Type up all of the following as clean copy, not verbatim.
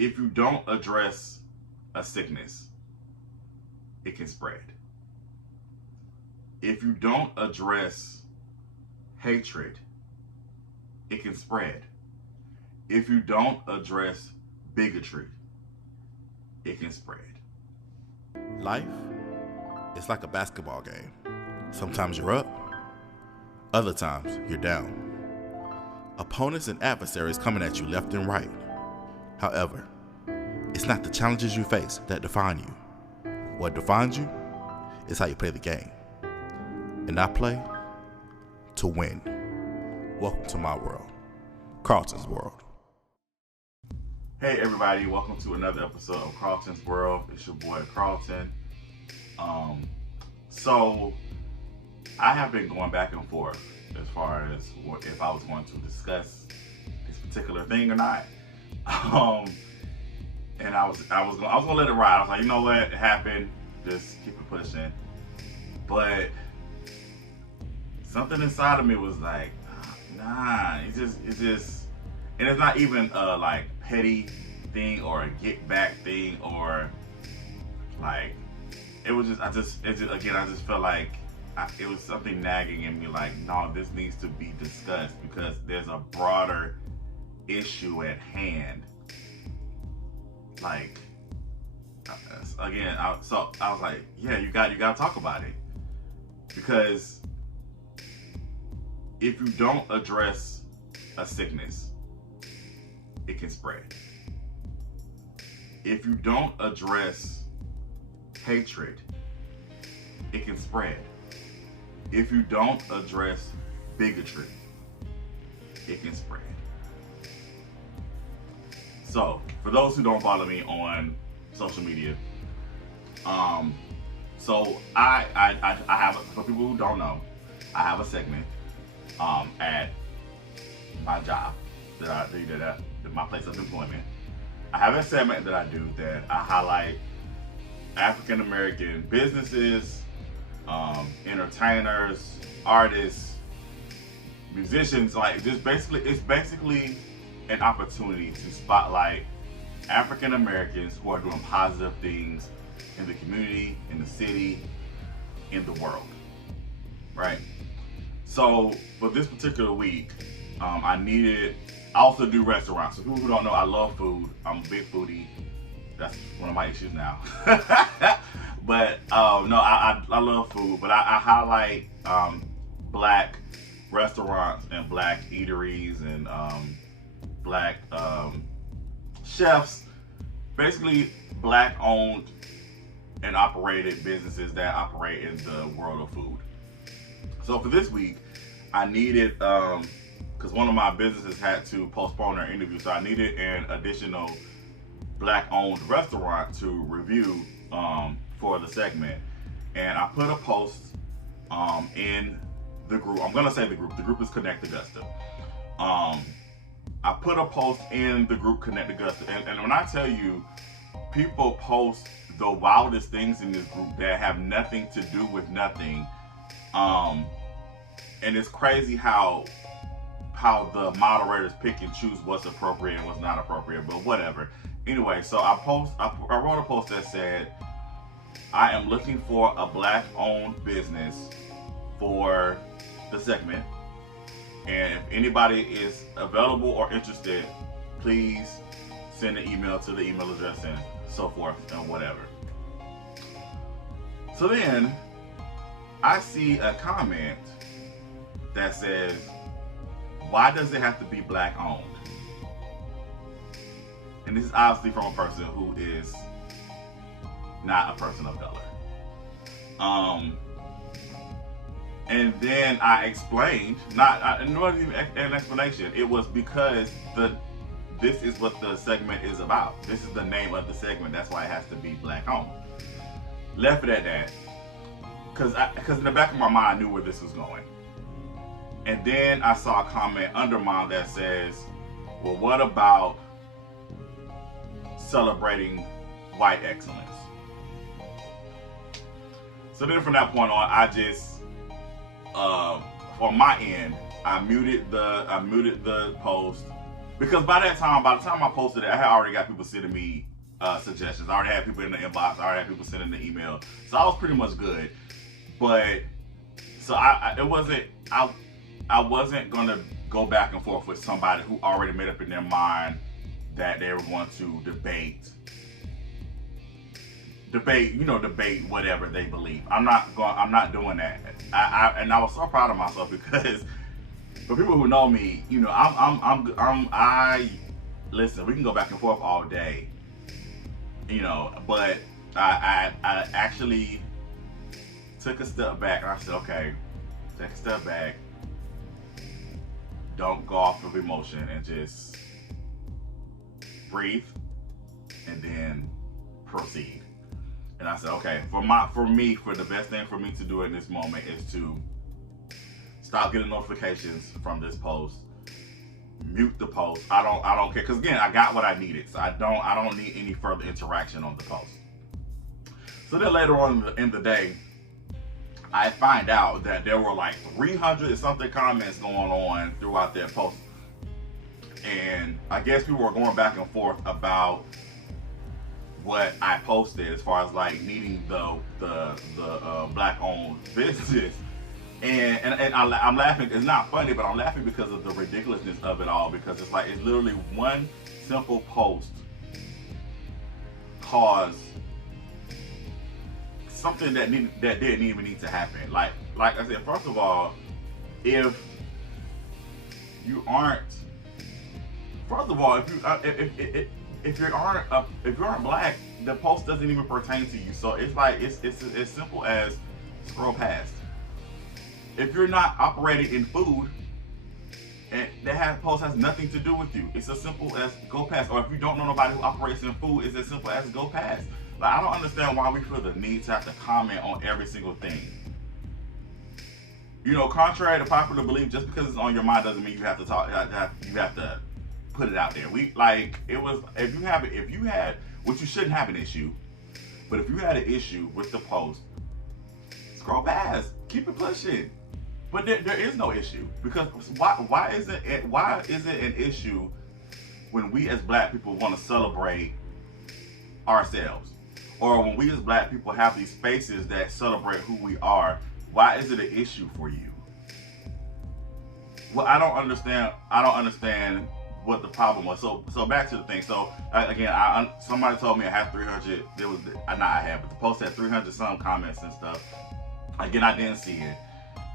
if you don't address a sickness, it can spread. If you don't address hatred, it can spread. If you don't address bigotry, it can spread. Life is like a basketball game. Sometimes you're up, other times you're down. Opponents and adversaries coming at you left and right. However, it's not the challenges you face that define you. What defines you is how you play the game. And I play to win. Welcome to my world, Karlton's world. Hey everybody, welcome to another episode of Karlton's World. It's your boy Karlton. So I have been going back and forth as far as if I was going to discuss this particular thing or not. And I was gonna let it ride. I was like, you know what, it happened. Just keep it pushing. But something inside of me was like, nah. It's just, and it's not even a like petty thing or a get back thing or like, it was just, I just felt like it was something nagging in me like, no, this needs to be discussed because there's a broader issue at hand. Like, again, so I was like, yeah, you got to talk about it, because if you don't address a sickness, it can spread. If you don't address hatred, it can spread. If you don't address bigotry, it can spread. So, for those who don't follow me on social media, so I have, for people who don't know, I have a segment at my job that I do, that my place of employment. I have a segment that I do that I highlight African American businesses, entertainers, artists, musicians. Like, just basically, it's basically an opportunity to spotlight African Americans who are doing positive things in the community, in the city, in the world, right? So for this particular week, I also do restaurants. So people who don't know, I love food. I'm a big foodie. That's one of my issues now. But no, I love food, but I highlight black restaurants and black eateries and black chefs, basically black owned and operated businesses that operate in the world of food. So for this week, I needed, because one of my businesses had to postpone their interview, so I needed an additional black owned restaurant to review for the segment. And I put a post in the group. I'm gonna say the group is Connect Augusta. I put a post in the group Connect Augusta, and when I tell you, people post the wildest things in this group that have nothing to do with nothing. And it's crazy how the moderators pick and choose what's appropriate and what's not appropriate, but whatever. Anyway, so I wrote a post that said, I am looking for a black owned business for the segment. And if anybody is available or interested, please send an email to the email address and so forth and whatever. So then I see a comment that says, why does it have to be black owned? And this is obviously from a person who is not a person of color. And then I explained, it wasn't even an explanation. It was because this is what the segment is about. This is the name of the segment. That's why it has to be black owned. Left it at that, because in the back of my mind, I knew where this was going. And then I saw a comment under mine that says, well, what about celebrating white excellence? So then from that point on, I just, on my end, I muted the post. Because by the time I posted it, I had already got people sending me suggestions. I already had people in the inbox. I already had people sending the email. So I was pretty much good. But so I wasn't gonna go back and forth with somebody who already made up in their mind that they were going to debate, whatever they believe. I'm not doing that. And I was so proud of myself because for people who know me, listen, we can go back and forth all day, but I actually took a step back and I said, okay, take a step back. Don't go off of emotion and just breathe and then proceed. And I said, okay, for the best thing for me to do in this moment is to stop getting notifications from this post, mute the post. I don't care, because again, I got what I needed, so I don't need any further interaction on the post. So then later on in the day, I find out that there were like 300 and something comments going on throughout that post. And I guess people were going back and forth about what I posted as far as like needing the black-owned business. And I'm laughing. It's not funny, but I'm laughing because of the ridiculousness of it all. Because it's literally one simple post caused something that didn't even need to happen. Like I said, first of all, if you aren't black, the post doesn't even pertain to you. So it's as simple as scroll past. If you're not operating in food, and that post has nothing to do with you, it's as simple as go past. Or if you don't know nobody who operates in food, it's as simple as go past. Like, I don't understand why we feel the need to have to comment on every single thing. Contrary to popular belief, just because it's on your mind doesn't mean you have to talk. You have to put it out there. If you had, which you shouldn't have an issue, but if you had an issue with the post, scroll past, keep it pushing. But there is no issue, because why is it an issue when we as black people want to celebrate ourselves? Or when we as black people have these spaces that celebrate who we are, why is it an issue for you? Well, I don't understand what the problem was. So back to the thing. So again, somebody told me I had 300. But the post had 300 some comments and stuff. Again, I didn't see it.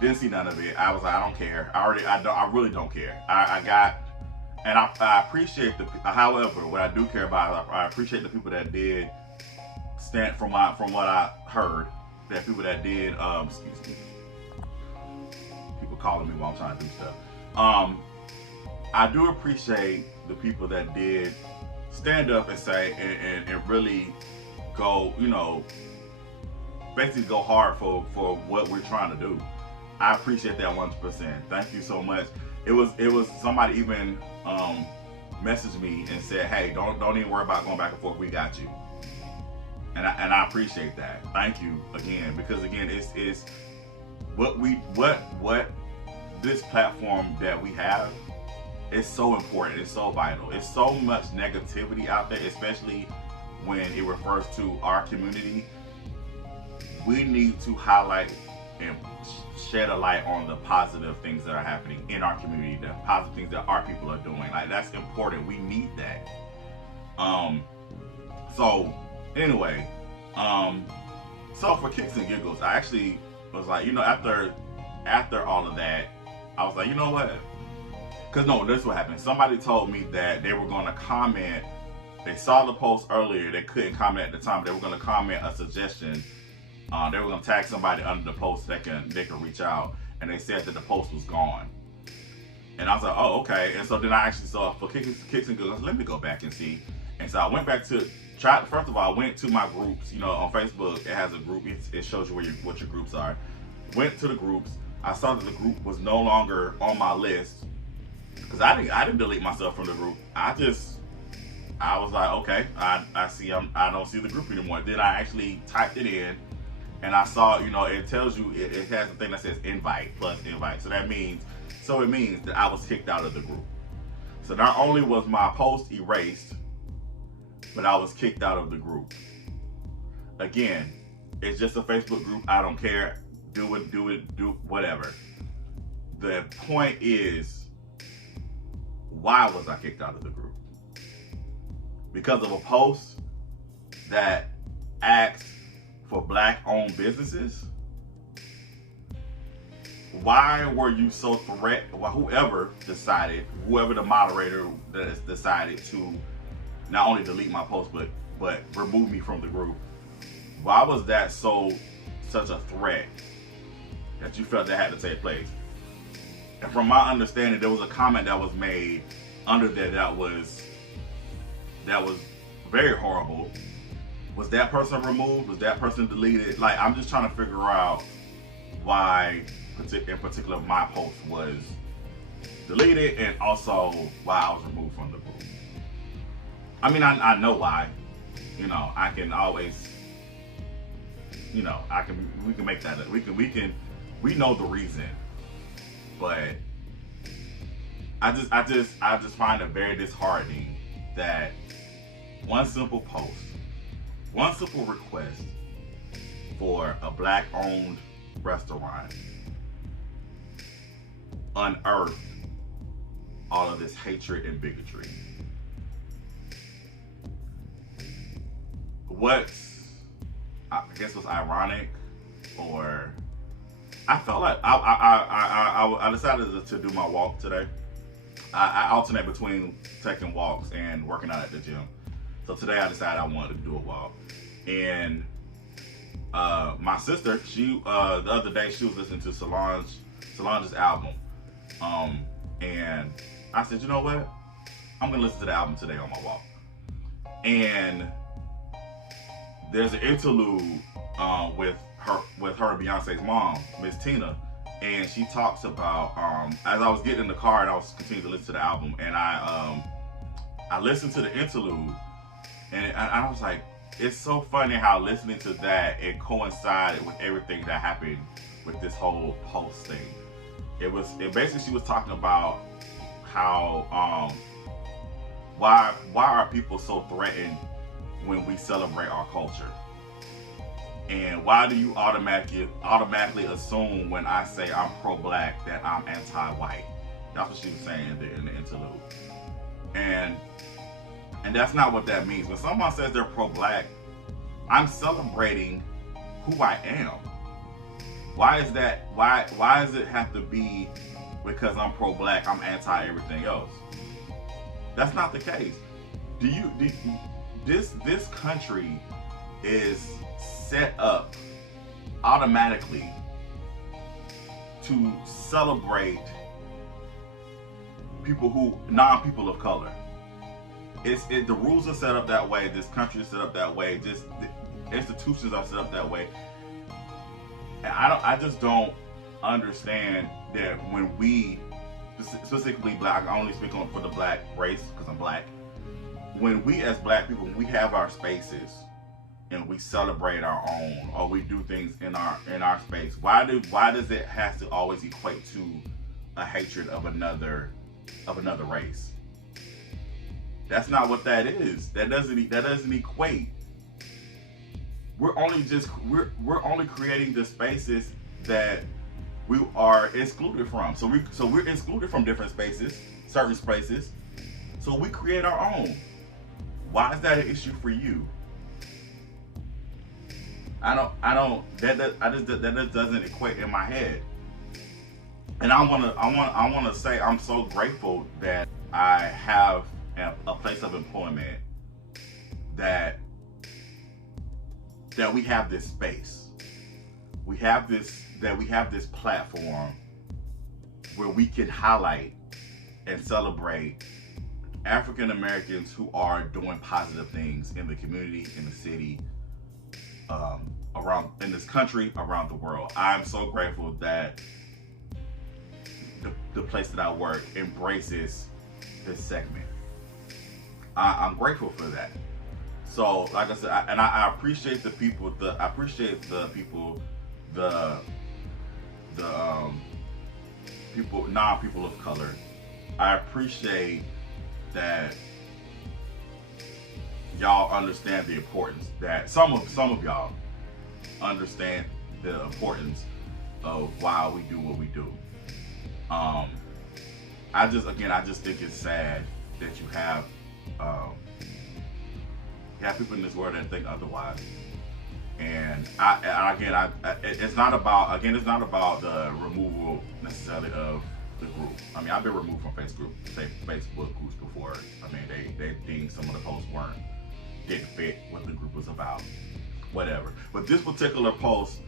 Didn't see none of it. I was like, I don't care. I really don't care. I appreciate however, what I do care about, I appreciate the people that did stand from what I heard, that people that did, excuse me, people calling me while I'm trying to do stuff. I do appreciate the people that did stand up and say, and really go, basically go hard for what we're trying to do. I appreciate that 100%. Thank you so much. It was somebody even messaged me and said, hey, don't even worry about going back and forth. We got you. And I appreciate that. Thank you again, because again, it's what this platform that we have is so important. It's so vital. It's so much negativity out there, especially when it refers to our community. We need to highlight and shed a light on the positive things that are happening in our community, the positive things that our people are doing. Like, that's important. We need that. So anyway, so for kicks and giggles, I actually was like, after all of that, I was like, you know what? Because no, this is what happened. Somebody told me that they were going to comment. They saw the post earlier. They couldn't comment at the time. They were going to comment a suggestion. They were going to tag somebody under the post that they could reach out. And they said that the post was gone. And I was like, oh, okay. And so then I actually saw for kicks and giggles, let me go back and see. And so I went back to first of all, I went to my groups. On Facebook, it has a group. It shows you what your groups are. Went to the groups. I saw that the group was no longer on my list, because I didn't delete myself from the group. I was like, okay, I see I don't see the group anymore. Then I actually typed it in, and I saw, it tells you, it has a thing that says invite plus invite. So it means that I was kicked out of the group. So not only was my post erased, but I was kicked out of the group. Again, it's just a Facebook group. I don't care. Do whatever. The point is, why was I kicked out of the group? Because of a post that asked for Black-owned businesses? Why were you so whoever the moderator that decided to not only delete my post but remove me from the group, why was that such a threat that you felt that had to take place? And from my understanding, there was a comment that was made under there that was very horrible. Was that person removed? Was that person deleted? Like, I'm just trying to figure out why in particular my post was deleted, and also why I was removed from the group. I mean, I know why. You know, I can always, you know, we can make that up. We know the reason. But I just find it very disheartening that one simple post, one simple request for a Black-owned restaurant unearthed all of this hatred and bigotry. What's, I guess, was ironic, or I felt like I decided to do my walk today. I alternate between taking walks and working out at the gym. So today I decided I wanted to do a walk. And my sister, she the other day she was listening to Solange's album. And I said, you know what? I'm gonna listen to the album today on my walk. And there's an interlude with her and Beyonce's mom, Miss Tina, and she talks about as I was getting in the car and I was continuing to listen to the album, and I listened to the interlude, and I was like, it's so funny how listening to that, it coincided with everything that happened with this whole post thing. It basically, she was talking about how why are people so threatened when we celebrate our culture? And why do you automatically assume when I say I'm pro-Black that I'm anti-white? That's what she was saying in the interlude. And that's not what that means. When someone says they're pro-Black, I'm celebrating who I am. Why is that? Why does it have to be because I'm pro-Black, I'm anti everything else? That's not the case. This country is set up automatically to celebrate non-people of color. The rules are set up that way. This country is set up that way. Just the institutions are set up that way. And I just don't understand that when we, specifically Black, I only speak for the Black race because I'm Black. When we as Black people, when we have our spaces and we celebrate our own, or we do things in our space, why does it have to always equate to a hatred of another race? That's not what that is. That doesn't equate. We're only creating the spaces that we are excluded from. So we're excluded from different spaces, certain spaces. So we create our own. Why is that an issue for you? That just doesn't equate in my head. And I wanna say I'm so grateful that I have a place of employment, that we have this space. We have this platform where we can highlight and celebrate African Americans who are doing positive things in the community, in the city, in this country, around the world. I'm so grateful that the place that I work embraces this segment. I'm grateful for that. So, like I said, I appreciate the people. People, non-people of color. I appreciate that y'all understand the importance, that some of y'all understand the importance of why we do what we do. I just think it's sad that you have people in this world that think otherwise. And it's not about the removal necessarily of the group. I mean, I've been removed from Facebook groups before. I mean, they deemed some of the posts didn't fit what the group was about, whatever. But this particular post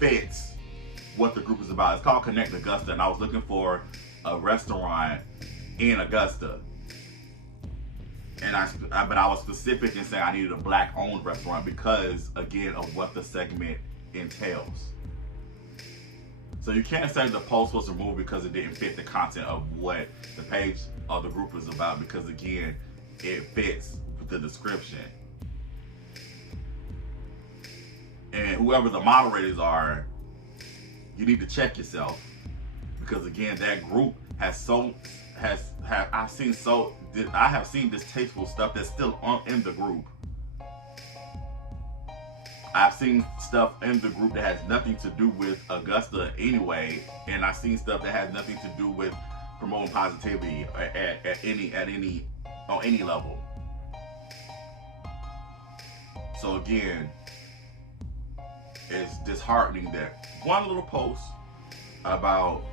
fits what the group is about. It's called Connect Augusta, and I was looking for a restaurant in Augusta. But I was specific in saying I needed a black-owned restaurant because, again, of what the segment entails. So you can't say the post was removed because it didn't fit the content of what the page of the group is about, because, again, it fits with the description. And whoever the moderators are, you need to check yourself, because, again, that group I have seen distasteful stuff that's still in the group. I've seen stuff in the group that has nothing to do with Augusta anyway, and I've seen stuff that has nothing to do with promoting positivity on any level. So again, it's disheartening that one little post about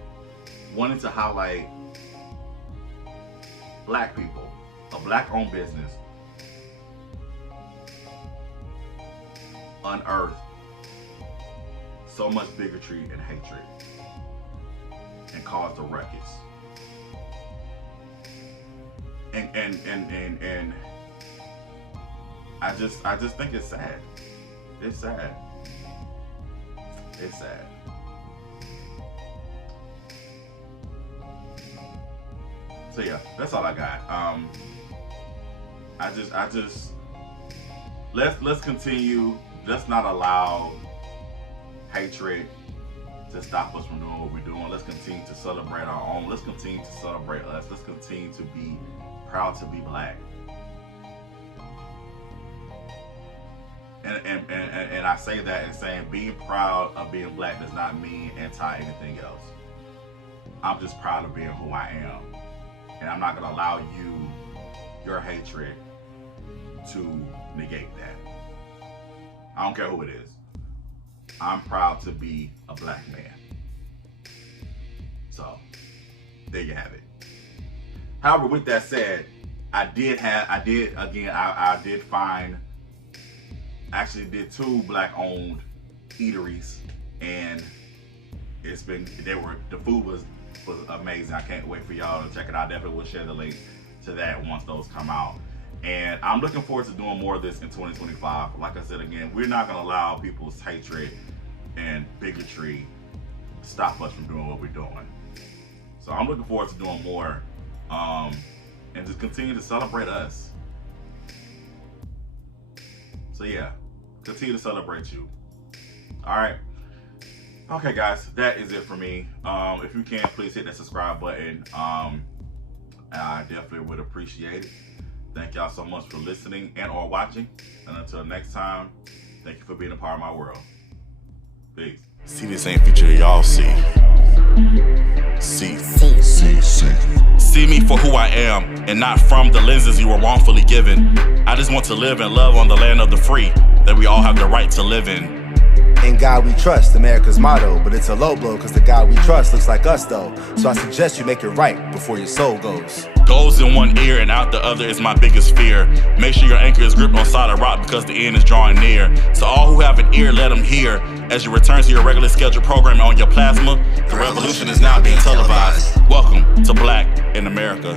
wanting to highlight black people, a black-owned business, unearthed so much bigotry and hatred and caused a ruckus. And I just think it's sad. It's sad. It's sad. So yeah, that's all I got. Let's continue. Let's not allow hatred to stop us from doing what we're doing. Let's continue to celebrate our own. Let's continue to celebrate us. Let's continue to be proud to be black. And I say that in saying being proud of being black does not mean anti anything else. I'm just proud of being who I am. And I'm not gonna allow your hatred to negate that. I don't care who it is. I'm proud to be a black man. So, there you have it. However, with that said, I did did 2 black-owned eateries, and the food was amazing. I can't wait for y'all to check it out. I definitely will share the link to that once those come out. And I'm looking forward to doing more of this in 2025. Like I said, again, we're not gonna allow people's hatred and bigotry stop us from doing what we're doing. So I'm looking forward to doing more, and just continue to celebrate us. So yeah, continue to celebrate you. All right. Okay, guys, that is it for me. If you can, please hit that subscribe button. I definitely would appreciate it. Thank y'all so much for listening and or watching. And until next time, thank you for being a part of my world. Peace. See the same future y'all see. See me for who I am and not from the lenses you were wrongfully given. I just want to live and love on the land of the free that we all have the right to live in. In God we trust, America's motto, but it's a low blow cause the God we trust looks like us though. So I suggest you make it right before your soul goes. Goes in one ear and out the other is my biggest fear. Make sure your anchor is gripped on solid rock because the end is drawing near. So all who have an ear, let them hear. As you return to your regularly scheduled programming on your plasma, the revolution is now being televised. Welcome to Black in America.